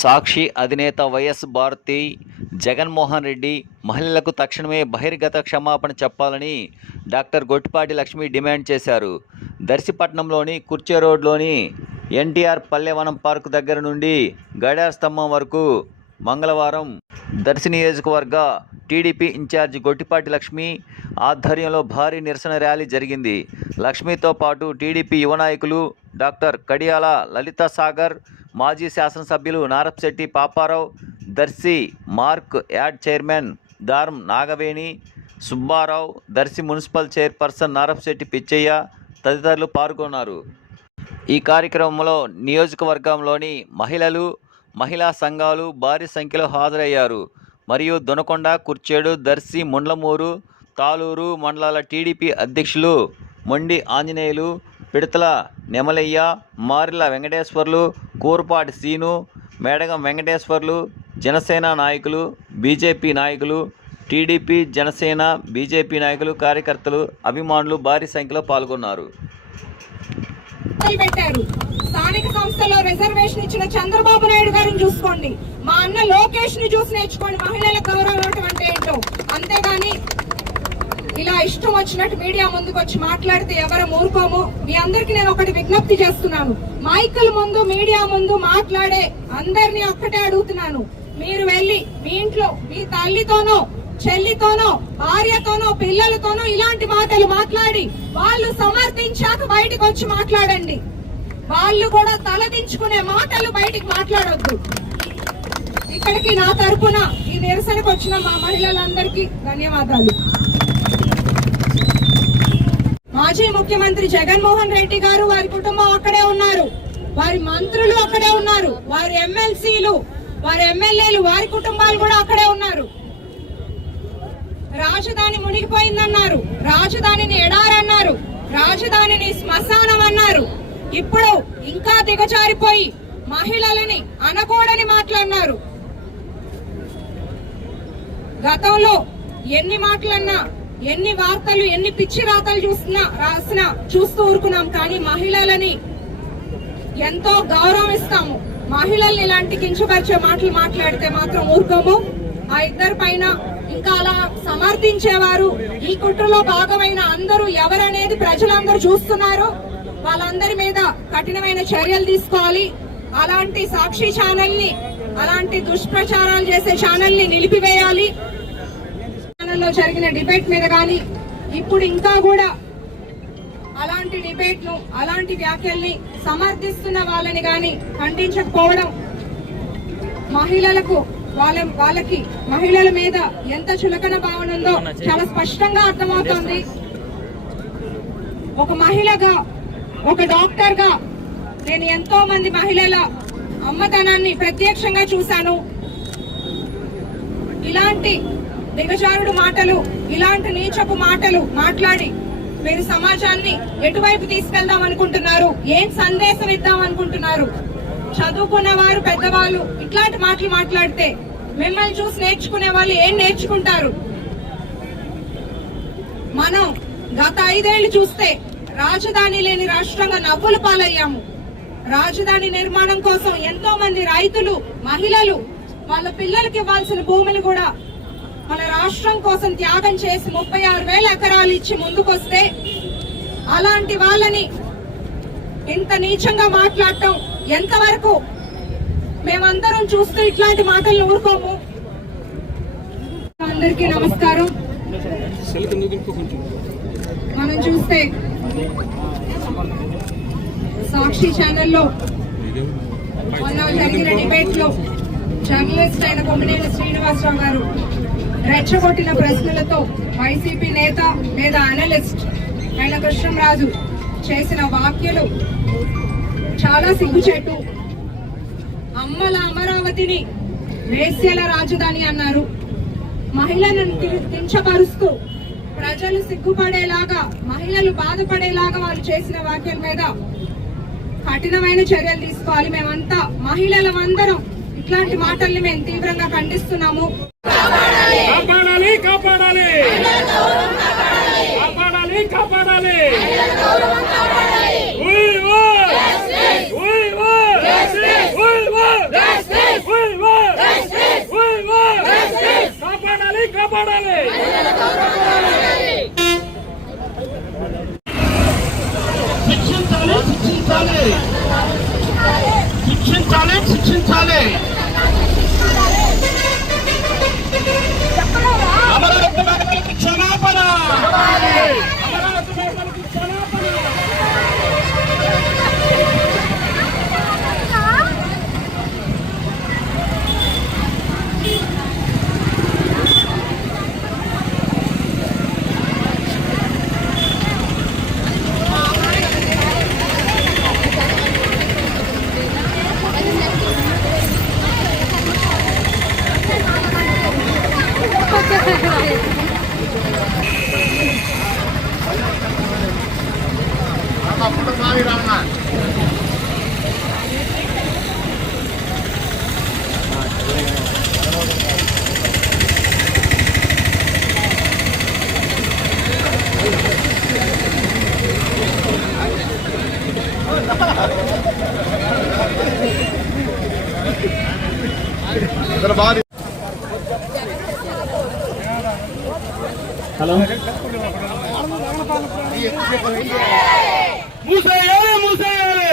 సాక్షి అధినేత వైఎస్ భారతి జగన్మోహన్ రెడ్డి మహిళలకు తక్షణమే బహిర్గత క్షమాపణ చెప్పాలని డాక్టర్ గొట్టిపాటి లక్ష్మి డిమాండ్ చేశారు. దర్శిపట్నంలోని కుర్చే రోడ్లోని ఎన్టీఆర్ పల్లెవనం పార్క్ దగ్గర నుండి గడార్ స్తంభం వరకు మంగళవారం దర్శి నియోజకవర్గ టీడీపీ ఇన్ఛార్జి గొట్టిపాటి లక్ష్మి ఆధ్వర్యంలో భారీ నిరసన ర్యాలీ జరిగింది. లక్ష్మితో పాటు టీడీపీ యువ నాయకులు డాక్టర్ కడియాల లలిత సాగర్ మాజీ శాసనసభ్యులు Narapusetty Paparao Darsi market yard chairman Daram Nagaveni Subbarao Darsi municipal chairperson Narapusetty Pichaiah తదితరులు పాల్గొన్నారు. ఈ కార్యక్రమంలో నియోజకవర్గంలోని మహిళలు మహిళా సంఘాలు భారీ సంఖ్యలో హాజరయ్యారు. మరియు దొనకొండ కుర్చేడు దర్శి ముండ్లమూరు తాలూరు మండలాల టీడీపీ అధ్యక్షులు మొండి ఆంజనేయులు పిడతల నెమలయ్య మారిల వెంకటేశ్వర్లు కూరపాటి సీను మేడగం వెంకటేశ్వర్లు జనసేన నాయకులు బీజేపీ నాయకులు టీడీపీ జనసేన బీజేపీ నాయకులు కార్యకర్తలు అభిమానులు భారీ సంఖ్యలో పాల్గొన్నారు. స్థానిక సంస్థలో రిజర్వేషన్ ఇచ్చిన చంద్రబాబు నాయుడు గారిని చూసుకోండి. మా అన్న లోకేష్ని చూసి నేర్చుకోండి. మహిళల గౌరవం అంటే ఇలా ఇష్టం వచ్చినట్టు మీడియా ముందుకు వచ్చి మాట్లాడితే ఎవరు ఊరుకోము మీ అందరికి నేను ఒకటి విజ్ఞప్తి చేస్తున్నాను. మైకుల ముందు మీడియా ముందు మాట్లాడే అందరినీ ఒక్కటే అడుగుతున్నాను. మీరు వెళ్ళి మీ ఇంట్లో మీ తల్లితోనో చెల్లితోనో భార్యతోనో పిల్లలతోనో ఇలాంటి మాటలు మాట్లాడి వాళ్ళు సమర్థించాక బయటకు వచ్చి మాట్లాడండి. వాళ్ళు కూడా తలదించుకునే మాటలు బయటికి మాట్లాడొద్దు. ఇక్కడికి నా తరపున ఈ నిరసనకు వచ్చిన మా మహిళలందరికీ ధన్యవాదాలు. మాజీ ముఖ్యమంత్రి జగన్మోహన్ రెడ్డి గారు వారి కుటుంబం అక్కడే ఉన్నారు. వారి మంత్రులు అక్కడే ఉన్నారు. వారి ఎమ్మెల్సీలు వారి ఎమ్మెల్యేలు వారి కుటుంబాలు కూడా అక్కడే ఉన్నారు. రాజధాని మునిగిపోయిందన్నారు. రాజధానిని ఎడారన్నారు. రాజధానిని శ్మశానం అన్నారు. ఇప్పుడు ఇంకా దిగజారిపోయి మహిళలని అనకూడని మాట్లాడినారు గతంలో ఎన్ని మాటలన్నా ఎన్ని వార్తలు ఎన్ని పిచ్చి రాతలు చూస్తున్నా రాసినా చూస్తూ ఊరుకున్నాం కానీ మహిళలని ఎంతో గౌరవం ఇస్తాము మహిళల్ని ఇలాంటి కించపరిచే మాటలు మాట్లాడితే మాత్రం ఊరుకోము. ఆ ఇద్దరు పైన ఇంకా అలా సమర్థించేవారు ఈ కుట్రలో భాగమైన అందరూ ఎవరనేది ప్రజలందరూ చూస్తున్నారు. వాళ్ళందరి మీద కఠినమైన చర్యలు తీసుకోవాలి. అలాంటి సాక్షి ఛానల్ని అలాంటి దుష్ప్రచారాలు చేసే ఛానల్ని నిలిపివేయాలి. గతంలో జరిగిన డిబేట్ మీద కానీ ఇప్పుడు ఇంకా కూడా అలాంటి డిబేట్ను అలాంటి వ్యాఖ్యల్ని సమర్థిస్తున్న వాళ్ళని కానీ ఖండించకపోవడం మహిళలకు వాళ్ళ వాళ్ళకి మహిళల మీద ఎంత చులకన భావన ఉందో చాలా స్పష్టంగా అర్థమవుతోంది. ఒక మహిళగా ఒక డాక్టర్గా నేను ఎంతో మంది మహిళల అమ్మతనాన్ని ప్రత్యక్షంగా చూశాను. ఇలాంటి దిగజారుడు మాటలు ఇలాంటి నీచపు మాటలు మాట్లాడి మీరు సమాజాన్ని ఎటువైపు తీసుకెళ్దాం అనుకుంటున్నారు? ఏం సందేశం ఇద్దాం అనుకుంటున్నారు? చదువుకున్న వారు పెద్దవాళ్ళు ఇట్లాంటి మాటలు మాట్లాడితే మిమ్మల్ని చూసి నేర్చుకునే వాళ్ళు ఏం నేర్చుకుంటారు? మనం గత ఐదేళ్ళు చూస్తే రాజధాని లేని రాష్ట్రంగా నవ్వులు పాలయ్యాము. రాజధాని నిర్మాణం కోసం ఎంతో మంది రైతులు మహిళలు వాళ్ళ పిల్లలకి ఇవ్వాల్సిన భూమిని కూడా మన రాష్ట్రం కోసం త్యాగం చేసి ముప్పై ఆరు వేల ఎకరాలు ఇచ్చి ముందుకొస్తే అలాంటి వాళ్ళని ఇంత నీచంగా మాట్లాడటం ఎంతవరకు మేమందరం చూస్తూ ఇట్లాంటి మాటలు ఊరుకోము? అందరికీ నమస్కారం. మనం చూస్తే సాక్షి ఛానల్లో మొన్న జరిగిన డిబేట్లో జర్నలిస్ట్ అయిన కొమ్మినేని శ్రీనివాసరావు గారు రెచ్చగొట్టిన ప్రశ్నలతో వైసీపీ నేత లేదా అనలిస్ట్ అయిన కృష్ణంరాజు చేసిన వ్యాఖ్యలు చాలా సిగ్గుచేటు అమ్మల అమరావతిని వేస్యల రాజధాని అన్నారు. మహిళలను దించపరుస్తూ ప్రజలు సిగ్గుపడేలాగా మహిళలు బాధపడేలాగా వాళ్ళు చేసిన వ్యాఖ్యల మీద కఠినమైన చర్యలు తీసుకోవాలి. మేమంతా మహిళలమందరం ఇట్లాంటి మాటల్ని మేము తీవ్రంగా ఖండిస్తున్నాము. కాపాడాలి. కాపాడాలి కాపాడాలి. కాపాడాలి. కాపాడాలి కాపాడాలి. శిక్షించాలి శిక్షించాలి. శిక్షించాలి శిక్షించాలి. Agora vale. ஹலோ. மூசையாரே மூசையாரே